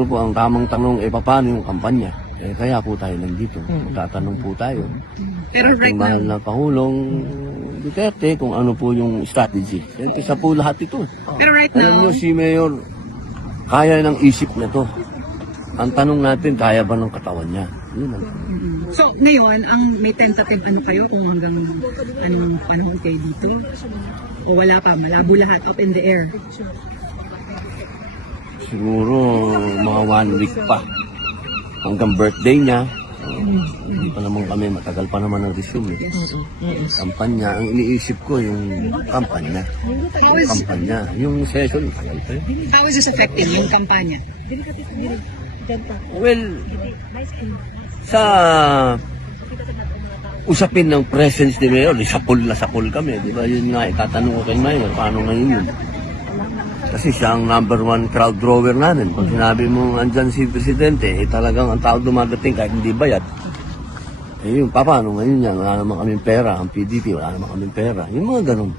siguro po ang tamang tanong, eh, paano yung kampanya? Eh, kaya po tayo nandito. Magtatanong po tayo. Pero right Ating mahal now, na Pangulong Duterte kung ano po yung strategy. Siyempre sa po lahat ito. pero right Alam now, nyo, si Mayor, kaya ng isip na to. Ang tanong natin, kaya ba ng katawan niya? Yun ang so ngayon, ang may tentative ano kayo kung hanggang anong panahon kayo dito? O wala pa, malabo lahat, up in the air. Siguro mga one week pa. Hanggang birthday niya. Uh, hindi pa naman kami, matagal pa naman ang resume. Eh. Kampanya, ang iniisip ko yung kampanya. How Yung is, kampanya. Yung session, tagal pa yun. how is this affecting yung kampanya? Well, sa usapin ng presence ni Mayor, di sapul na sapul kami. Di ba yun nga, itatanong ko kay Mayor, paano ngayon yun? Kasi siya ang number one crowd drawer namin. Pag sinabi mo andyan si Presidente, eh talagang ang tao dumadating kahit hindi bayad. Eh yun, pa, paano ngayon yan? Wala naman kaming pera. Ang PDP, wala naman kaming pera. Yung mga ganun.